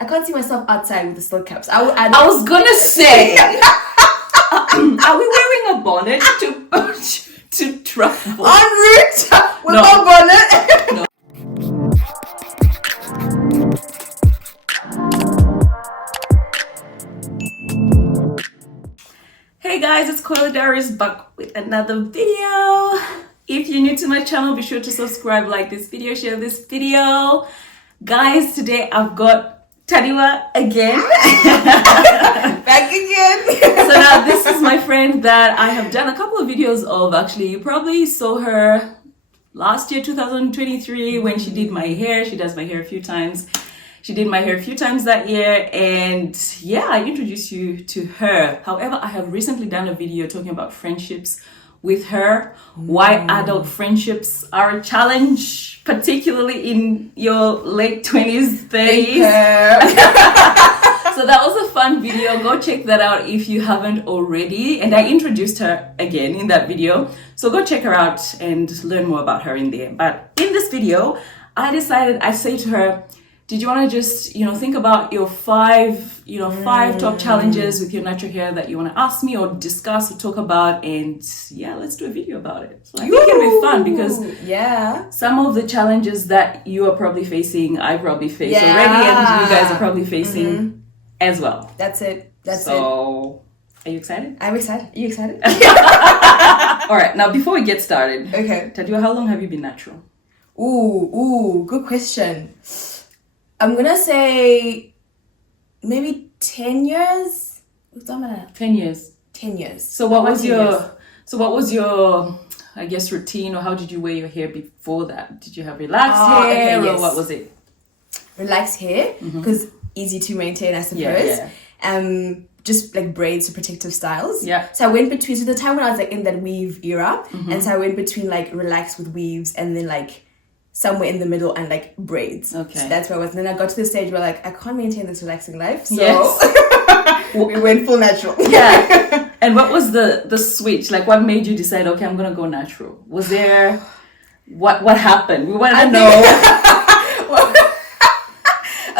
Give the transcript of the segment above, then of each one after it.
I can't see myself outside with the silk caps. I was gonna say, are we wearing a bonnet to travel? En route with no bonnet. No. Hey guys, it's Darius back with another video. If you're new to my channel, be sure to subscribe, like this video, share this video. Guys, today I've got Tadiwa again. Back again. So now this is my friend that I have done a couple of videos of. Actually, you probably saw her last year, 2023, when she did my hair. She does my hair a few times. She did my hair a few times that year, and yeah, I introduced you to her. However, I have recently done a video talking about friendships with her, why adult friendships are a challenge, particularly in your late 20s, 30s. So that was a fun video. Go check that out if you haven't already. And I introduced her again in that video. So go check her out and learn more about her in there. But in this video, I say to her, did you want to just, think about your five top challenges with your natural hair that you want to ask me or discuss or talk about? And yeah, let's do a video about it. So I think it'll be fun because some of the challenges that you are probably facing, I probably face already, and you guys are probably facing as well. That's it. So, are you excited? I'm excited. Are you excited? All right. Now, before we get started, okay. Tadiwa, how long have you been natural? Ooh, good question. I'm gonna say maybe 10 years. 10 years. 10 years. So what was your I guess routine, or how did you wear your hair before that? Did you have relaxed hair or what was it? Relaxed hair, because easy to maintain, I suppose. Just like braids, so protective styles. Yeah. So I went between, so the time when I was like in that weave era, and so I went between like relaxed with weaves and then like somewhere in the middle and like braids. Okay. So that's where I was. And then I got to the stage where like I can't maintain this relaxing life. So we went full natural. Yeah. And what was the switch? Like what made you decide, okay, I'm gonna go natural? Was there what happened? We want to know.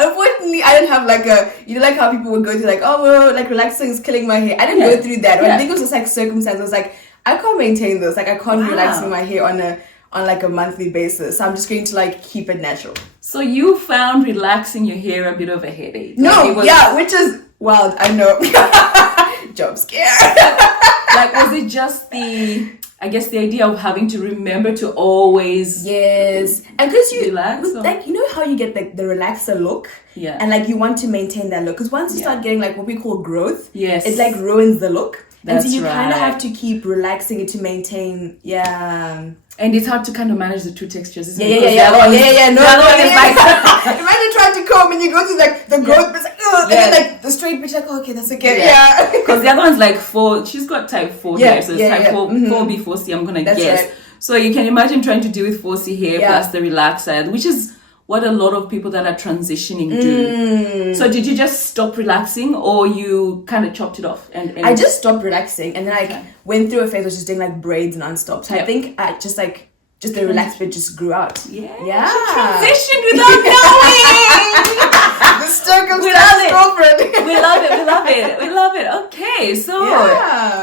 Unfortunately, I didn't have like like how people would go through like, oh well, like relaxing is killing my hair. I didn't go through that. I think it was just like circumstances. I was like, I can't maintain this. Like I can't be relaxing my hair on like a monthly basis. So I'm just going to like keep it natural. So you found relaxing your hair a bit of a headache. No, which is wild. I know. Job scare. Like, was it just the idea of having to remember to always and because you relax, like how you get like the relaxer look, and like you want to maintain that look, because once you start getting like what we call growth, it like ruins the look. That's and so you kind of have to keep relaxing it to maintain, and it's hard to kind of manage the two textures, isn't it? No, it's like imagine trying to comb and you go through like the growth, it's like, and then like the straight bitch, like, okay, that's okay, because the other one's like 4, she's got type 4 hair, so it's type 4B, 4C, I'm gonna guess. Right. So you can imagine trying to deal with 4C hair plus the relaxer, which is what a lot of people that are transitioning do. So did you just stop relaxing, or you kind of chopped it off? And I just stopped relaxing, and then I went through a phase of just doing like braids non-stop. So I think I just the relaxed bit just grew out. Yeah. She transitioned without knowing. The circumstance girlfriend. We love it. Okay, so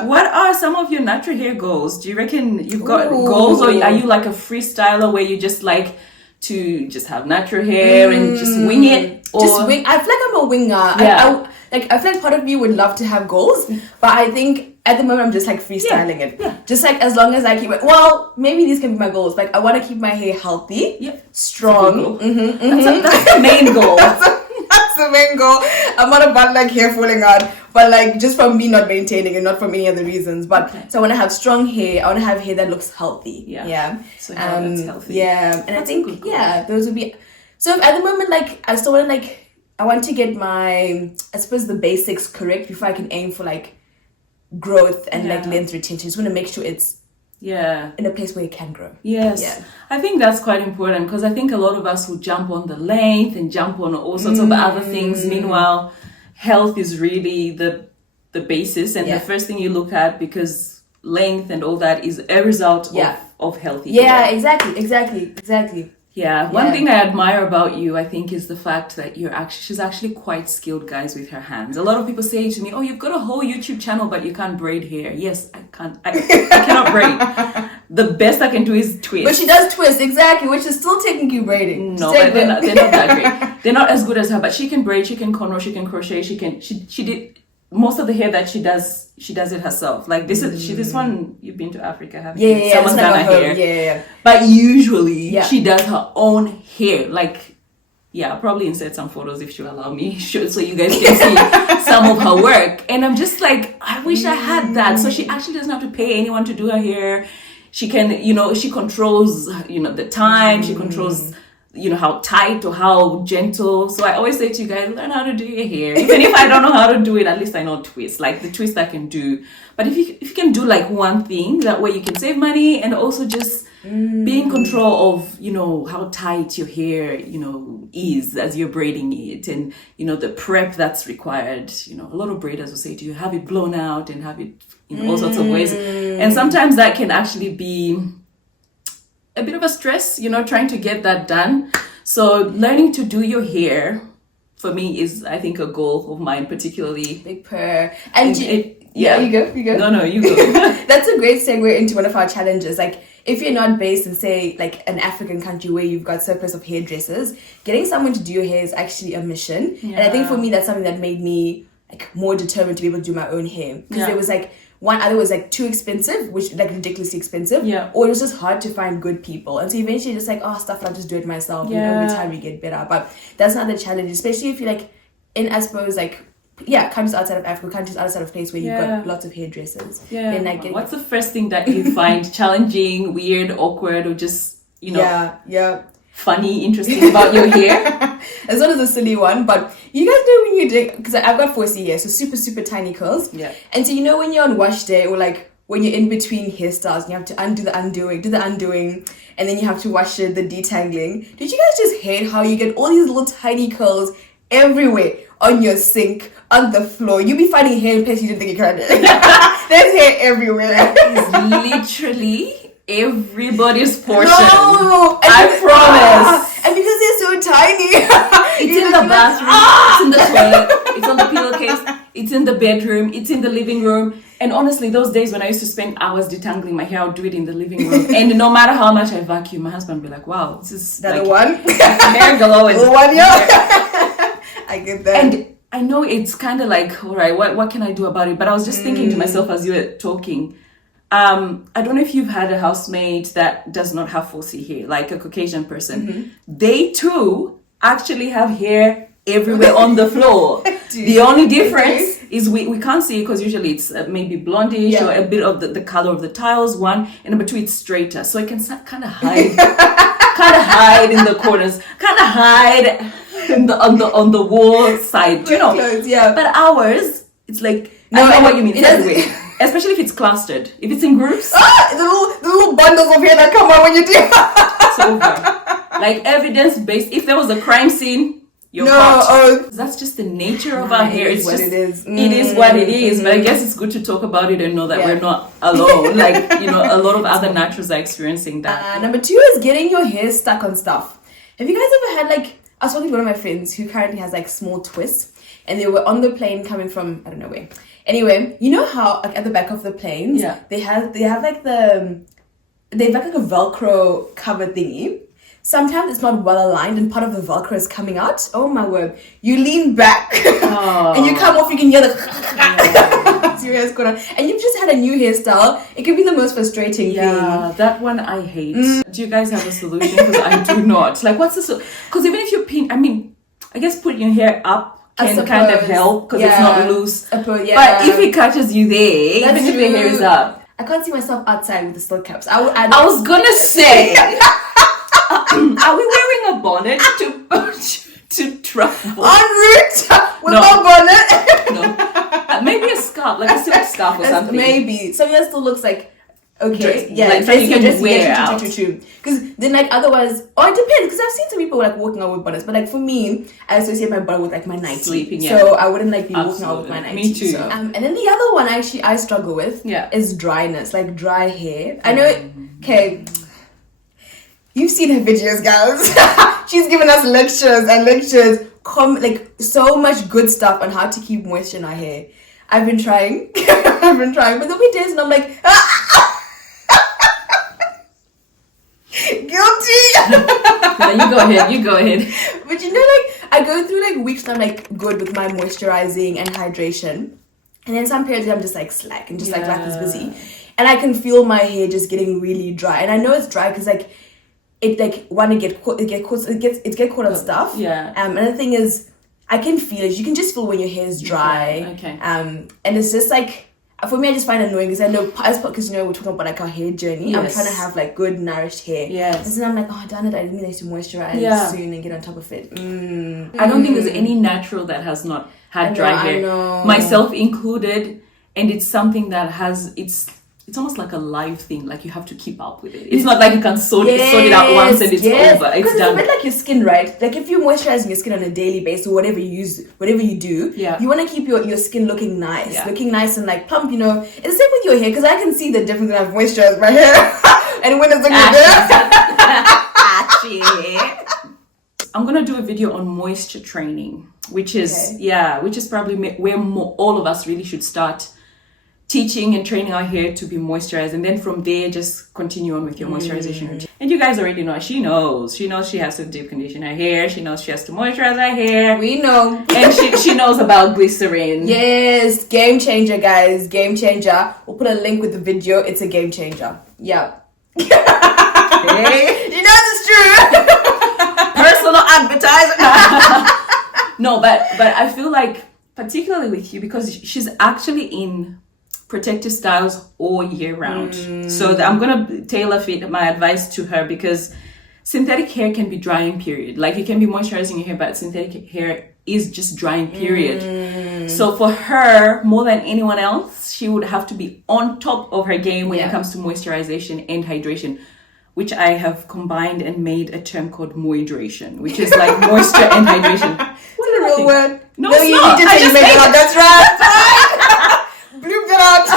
what are some of your natural hair goals? Do you reckon you've got goals, or are you like a freestyler where you just like to just have natural hair and just wing it? Or... Just wing. I feel like I'm a winger. I feel like part of me would love to have goals, but I think at the moment I'm just like freestyling it. Yeah. Just like as long as I keep it. Well, maybe these can be my goals. Like I want to keep my hair healthy, strong. That's the main goal. That's the main goal. I'm not about like hair falling out, but like just from me not maintaining and not from any other reasons. But so I want to have strong hair. I want to have hair that looks healthy. Yeah. So that's healthy. Yeah, and that's I think those would be. So at the moment, like I still want to I want to get my, I suppose, the basics correct before I can aim for like growth and like length retention. Just want to make sure it's in a place where it can grow. Yes. Yeah. I think that's quite important, because I think a lot of us will jump on the length and jump on all sorts of other things. Meanwhile, health is really the basis and the first thing you look at, because length and all that is a result of healthy hair. Exactly. Yeah, one thing I admire about you, I think, is the fact that she's actually quite skilled, guys, with her hands. A lot of people say to me, oh, you've got a whole YouTube channel, but you can't braid hair. Yes, I can't. I cannot braid. The best I can do is twist. But she does twist, exactly, which is still technically braiding. No, but they're not that great. They're not as good as her, but she can braid, she can cornrow, she can crochet, she did most of the hair that she does it herself. Like this one, you've been to Africa, haven't you? Yeah. Someone's done her hair. Yeah. But usually she does her own hair. Like, yeah, I'll probably insert some photos if she'll allow me, so you guys can see some of her work. And I'm just like, I wish I had that. So she actually doesn't have to pay anyone to do her hair. She can, she controls, the time. She controls, how tight or how gentle. So I always say to you guys, learn how to do your hair. Even if I don't know how to do it, at least I know twist. Like the twist I can do. But if you can do like one thing, that way you can save money and also just be in control of, how tight your hair, is as you're braiding it, and, the prep that's required. A lot of braiders will say to you, have it blown out and have it in all sorts of ways. And sometimes that can actually be a bit of a stress, trying to get that done. So learning to do your hair for me is, I think, a goal of mine, particularly. Big purr. And you go. No, you go. That's a great segue into one of our challenges. Like, if you're not based in, say, like an African country where you've got surplus of hairdressers, getting someone to do your hair is actually a mission. Yeah. And I think for me, that's something that made me like more determined to be able to do my own hair. Because there was like, one either was like too expensive, which like ridiculously expensive, or it was just hard to find good people. And so eventually just like, stuff, I'll just do it myself. Every time we get better. But that's not the challenge, especially if you're like in, I suppose, like, countries outside of Africa, countries outside of place where you've got lots of hairdressers. Then like what's the first thing that you find challenging, weird, awkward, or just funny, interesting about your hair? As well as a silly one, but you guys know when you're doing, because I've got 4C hair, so super, super tiny curls. Yeah. And so when you're on wash day, or like when you're in between hairstyles, and you have to do the undoing, and then you have to wash it, the detangling. Did you guys just hate how you get all these little tiny curls everywhere on your sink, on the floor? You be finding hair in places you didn't think you could. There's hair everywhere. It's literally everybody's portion. No, I promise. And because they're so tiny, it's in the bathroom, it's in the toilet, it's on the pillowcase, it's in the bedroom, it's in the living room. And honestly, those days when I used to spend hours detangling my hair, I would do it in the living room. And no matter how much I vacuum, my husband would be like, "Wow, this is that like the one hair galore." The one, I get that. And I know it's kind of like, all right, what can I do about it? But I was just thinking to myself as you were talking. I don't know if you've had a housemate that does not have 4C hair, like a Caucasian person. They too actually have hair everywhere on the floor. The only difference is we can't see it because usually it's maybe blondish or a bit of the color of the tiles, one, and number two, it's straighter. So it can kind of hide in the corners, kind of hide on the wall side, Clothes, But ours, it's like, I know what you mean. Especially if it's clustered. If it's in groups. The little bundles of hair that come out when you do. It's over. Like evidence-based. If there was a crime scene, you're caught. That's just the nature of our hair. It's what just, it is. It is what it is. But I guess it's good to talk about it and know that we're not alone. Like, a lot of other naturals are experiencing that. Number two is getting your hair stuck on stuff. Have you guys ever had like, I was talking to one of my friends who currently has like small twists, and they were on the plane coming from, I don't know where. Anyway, you know how like at the back of the planes, they have like a Velcro cover thingy. Sometimes it's not well aligned and part of the Velcro is coming out. Oh my word. You lean back and you come off, you can hear the your hair's going on. And you've just had a new hairstyle. It can be the most frustrating thing. Yeah, that one I hate. Do you guys have a solution? Because I do not. Like, what's the solution? Because even if you pin, I guess putting your hair up can kind of help because it's not loose. But if it catches you there, even if your hair is up. I can't see myself outside with the still caps. I was gonna say, are we wearing a bonnet to travel? En route with no bonnet? No. Maybe a scarf, like a silk scarf or something. Maybe. Something that still looks like okay, dressy. Because then, like, otherwise, or it depends. Because I've seen some people like walking out with bonnets, but like for me, I associate my bonnet with like my nightie. Sleeping, so I wouldn't like be walking out with my nightie. Me too. So, and then the other one I struggle with is dryness, like dry hair. I know. Okay, You've seen her videos, guys. She's given us lectures and lectures, like so much good stuff on how to keep moisture in our hair. I've been trying. But there'll be days and I'm like, guilty. No, you go ahead. But you know, like, I go through like weeks and I'm like good with my moisturizing and hydration. And then some periods I'm just like slack and just like life is busy. And I can feel my hair just getting really dry. And I know it's dry because like it like it gets caught on stuff. Yeah. And the thing is, I can feel it. You can just feel when your hair is dry. Okay. And it's just like, for me, I just find it annoying because I know, because you know we're talking about like our hair journey. Yes. I'm trying to have like good nourished hair. Yes. And then I'm like, oh darn it, I really need to moisturize soon and get on top of it. I don't think there's any natural that has not had dry hair. I know. Myself included, and it's something that has it's almost like a live thing. Like you have to keep up with it. It's not like you can sort it out once and it's over. It's done. It's a bit like your skin, right? Like if you're moisturizing your skin on a daily basis or whatever you do, you want to keep your skin looking nice, and like plump. You know, it's the same with your hair because I can see the difference when I've moisturized my hair and when it's looking good. I'm gonna do a video on moisture training, which is probably where all of us really should start teaching and training our hair to be moisturized, and then from there just continue on with your moisturization routine. And you guys already know, she knows she has to deep condition her hair, she knows she has to moisturize her hair, we know, and she knows about glycerin. Yes, game changer, guys, game changer. We'll put a link with the video. It's a game changer. Yeah. Hey. You know it's true. Personal advertising. No, but I feel like particularly with you, because she's actually in protective styles all year round. So I'm gonna tailor fit my advice to her, because synthetic hair can be drying, period. Like you can be moisturizing your hair, but synthetic hair is just drying, period. So for her, more than anyone else, she would have to be on top of her game when it comes to moisturization and hydration, which I have combined and made a term called moidration, which is like moisture and hydration. What a real word. No, it's not. I just made it up. That's right. Bloop it out.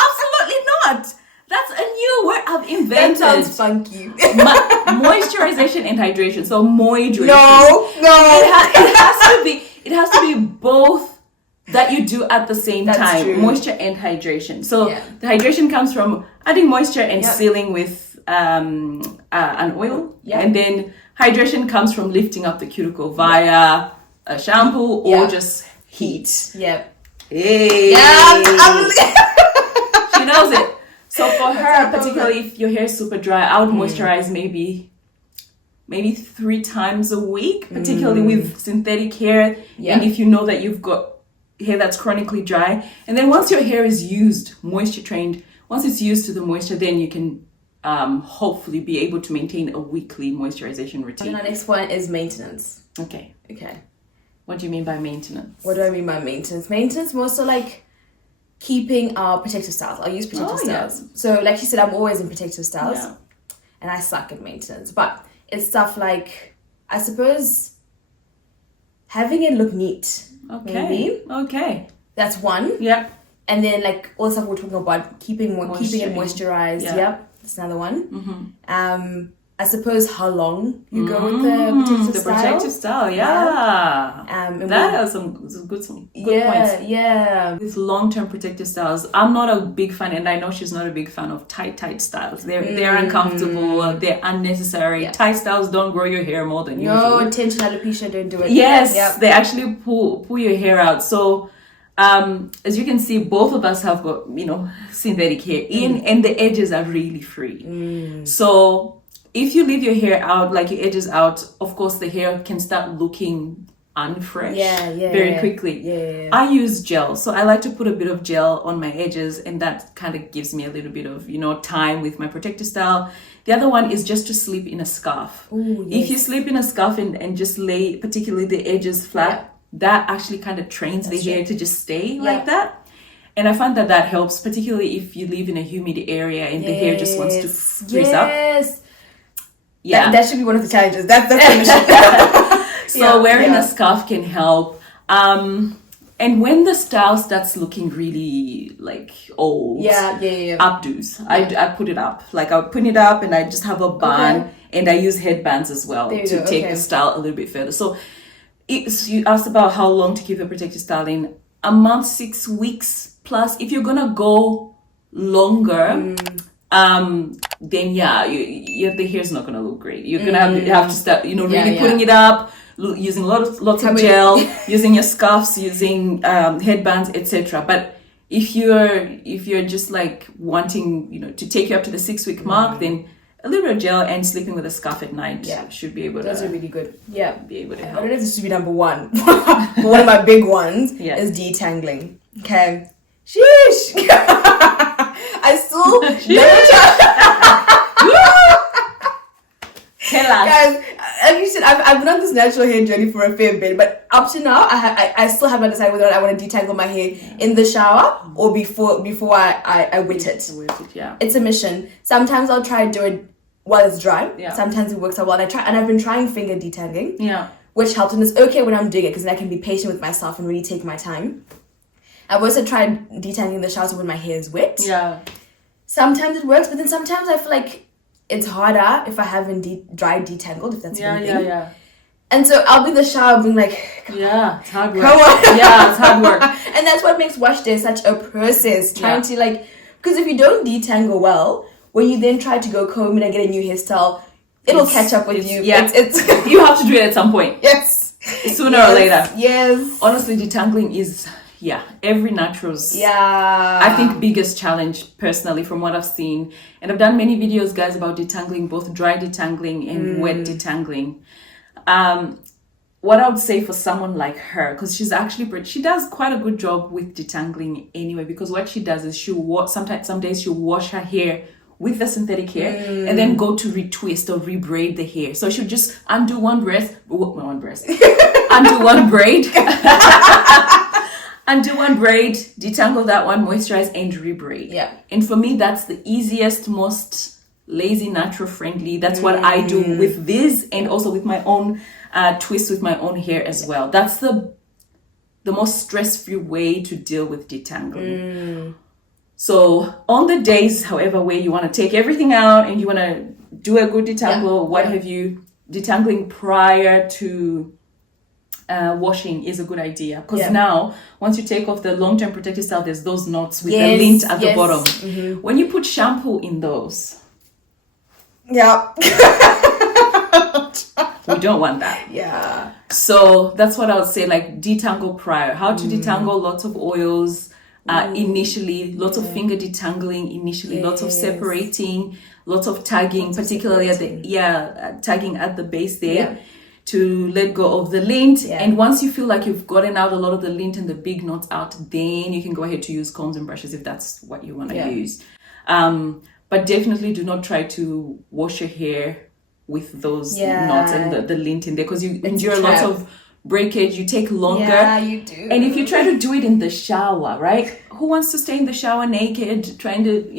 Absolutely not. That's a new word I've invented. That sounds funky. Moisturization and hydration. So moidration. No. It has to be both that you do at the same time. True. Moisture and hydration. So the hydration comes from adding moisture and sealing with an oil. And then hydration comes from lifting up the cuticle via a shampoo or just heat. Yep. Hey. Yeah, she knows it. So for her, particularly if your hair is super dry, I would moisturize maybe 3 times a week, particularly with synthetic hair. And if you know that you've got hair that's chronically dry, and then once your hair is used, moisture trained, once it's used to the moisture, then you can hopefully be able to maintain a weekly moisturization routine. And our next one is maintenance. Okay. What do you mean by maintenance? What do I mean by maintenance? Maintenance more so like keeping our protective styles. I'll use protective styles. So like you said, I'm always in protective styles. Yeah. And I suck at maintenance. But it's stuff like, I suppose, having it look neat. Okay. Maybe. Okay. That's one. Yep. And then like all the stuff we're talking about, keeping it moisturized. Yep. That's another one. I suppose how long you go with the protective style. That has some good points. Yeah. These long-term protective styles, I'm not a big fan, and I know she's not a big fan of tight styles. They're uncomfortable, they're unnecessary. Yeah. Tight styles don't grow your hair more than usual. No, attention alopecia, don't do it. Yes, they actually pull your hair out. So as you can see, both of us have got, synthetic hair and the edges are really free. So if you leave your hair out, like your edges out, of course the hair can start looking unfresh very quickly. Yeah. I use gel, so I like to put a bit of gel on my edges, and that kind of gives me a little bit of time with my protective style. The other one is just to sleep in a scarf. Ooh, yes. If you sleep in a scarf and just lay particularly the edges flat, that actually kind of trains the hair to just stay like that. And I find that helps, particularly if you live in a humid area and the hair just wants to freeze up. Yeah, that should be one of the challenges. That's the mission. So wearing a scarf can help. And when the style starts looking really like old, updos, I put it up. Like I'll put it up and I just have a bun and I use headbands as well to take the style a little bit further. So you asked about how long to keep a protective style in. A month, 6 weeks plus. If you're gonna go longer, then the hair's not gonna look great. You're gonna have to start, really putting it up, using lots of gel, using your scarves, using headbands, etc. But if you're just like wanting, to take you up to the 6 week mark, then a little bit of gel and sleeping with a scarf at night should be able to. Those are really good. Yeah, be able to help. I don't know if this should be number one. But one of my big ones is detangling. Okay, sheesh. I still Tell us. Guys, like you said, I've been on this natural hair journey for a fair bit, but up to now, I still haven't decided whether or not I want to detangle my hair in the shower or before I wet it. It's a mission. Sometimes I'll try to do it while it's dry. Sometimes it works out well, and I've been trying finger detangling, which helps, and it's okay when I'm doing it because then I can be patient with myself and really take my time. I've also tried detangling the shower when my hair is wet. Sometimes it works, but then sometimes I feel like it's harder if I haven't dry detangled, if that's anything. And so I'll be in the shower being like, it's hard work. Come on. It's hard work. And that's what makes wash day such a process. Trying to because if you don't detangle well, when you then try to go comb and get a new hairstyle, it'll catch up with you. It's you have to do it at some point. Sooner or later. Honestly, detangling is every natural's I think biggest challenge personally from what I've seen, and I've done many videos, guys, about detangling, both dry detangling and wet detangling. What I would say for someone like her, because she does quite a good job with detangling anyway, because what she does is some days she'll wash her hair with the synthetic hair and then go to retwist or rebraid the hair. So she'll just undo one braid, undo one braid, detangle that one, moisturize and rebraid. And for me, that's the easiest, most lazy, natural friendly. That's what I do with this, and also with my own twist with my own hair as well. That's the most stress-free way to deal with detangling. So on the days, however, where you want to take everything out and you want to do a good detangle, have you, detangling prior to washing is a good idea, because now once you take off the long-term protective style, there's those knots with the lint at the bottom. When you put shampoo in those, we don't want that. So that's what I would say, like detangle prior. How to detangle: lots of oils initially, lots of finger detangling initially, lots of separating, lots of tagging, particularly at the tagging at the base there, to let go of the lint. And once you feel like you've gotten out a lot of the lint and the big knots out, then you can go ahead to use combs and brushes if that's what you want to use. But definitely do not try to wash your hair with those knots and the lint in there, because you endure a lot of breakage. You take longer. You do. And if you try to do it in the shower, right? Who wants to stay in the shower naked, trying to,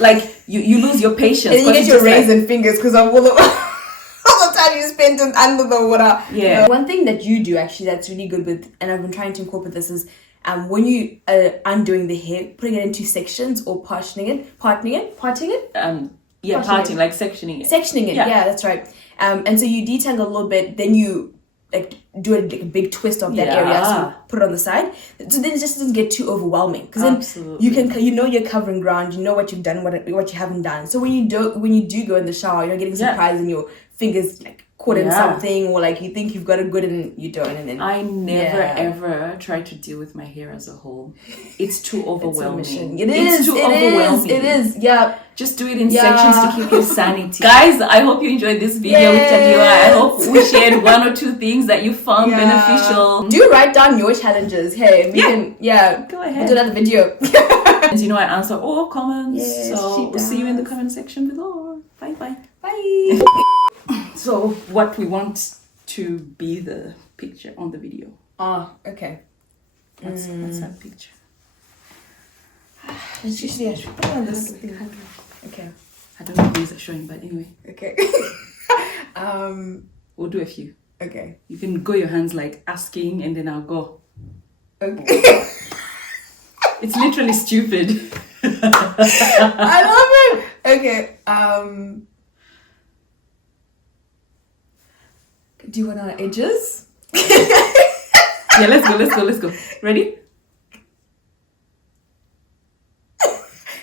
like you lose your patience. And you get your raisin fingers because of all the time you spend under the water. One thing that you do actually that's really good with, and I've been trying to incorporate this, is when you undoing the hair, putting it into sections or parting it. Parting, like sectioning it. Yeah, that's right. And so you detangle a little bit, then you do a big twist of that area, so you put it on the side, so then it just doesn't get too overwhelming, because then you're covering ground, you know what you've done, what you haven't done. So when you do go in the shower, you're getting surprised and your fingers caught in something, or you think you've got it good and you don't. And then I never ever try to deal with my hair as a whole. It's too overwhelming. It's too overwhelming. It is. Just do it in sections to keep your sanity. Guys, I hope you enjoyed this video with Tadiwa. I hope we shared one or two things that you found beneficial. Do write down your challenges. Hey, we can go ahead. We'll do another video. As you know, I answer all comments. So we'll see you in the comment section below. Bye. Bye. So what we want to be the picture on the video. Okay. What's that picture? It's usually I should put on this thing. Okay. I don't know if these are showing, but anyway. Okay. We'll do a few. Okay. You can go your hands like asking, and then I'll go. Okay. It's literally stupid. I love it. Okay. Do you want our edges? Yeah, let's go. Ready?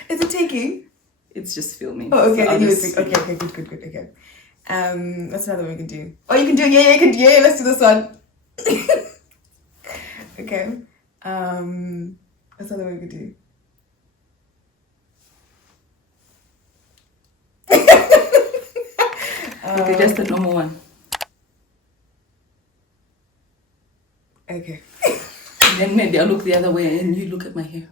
Is it taking? It's just filming. Oh, okay. So I'll just- Okay, good. Okay. That's another one we can do. Oh, you can do. Yeah, you can. Yeah, let's do this one. Okay. That's another one we can do. Okay, just a normal one. Okay. Then maybe I'll look the other way and you look at my hair.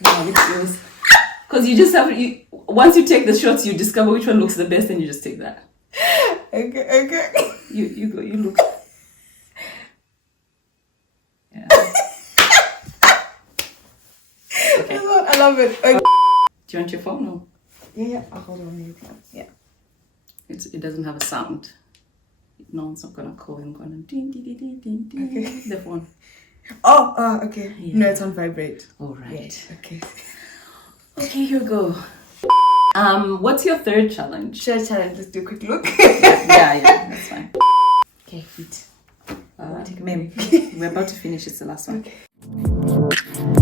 Now it's yours. Because you just have once you take the shots, you discover which one looks the best, and you just take that. Okay. You go. You look. Yeah. Okay. I love it. Okay. Do you want your phone? No. Yeah. I'll hold on. Yeah. It doesn't have a sound. No one's not gonna call and gonna ding ding ding ding ding ding. Okay. The phone. Oh, okay. Yeah. No, it's on vibrate. All right. Yeah. Okay. Okay, here we go. What's your third challenge? Share challenge. Let's do a quick look. Yeah, that's fine. Okay, feet. Ma'am, we're about to finish. It's the last one. Okay.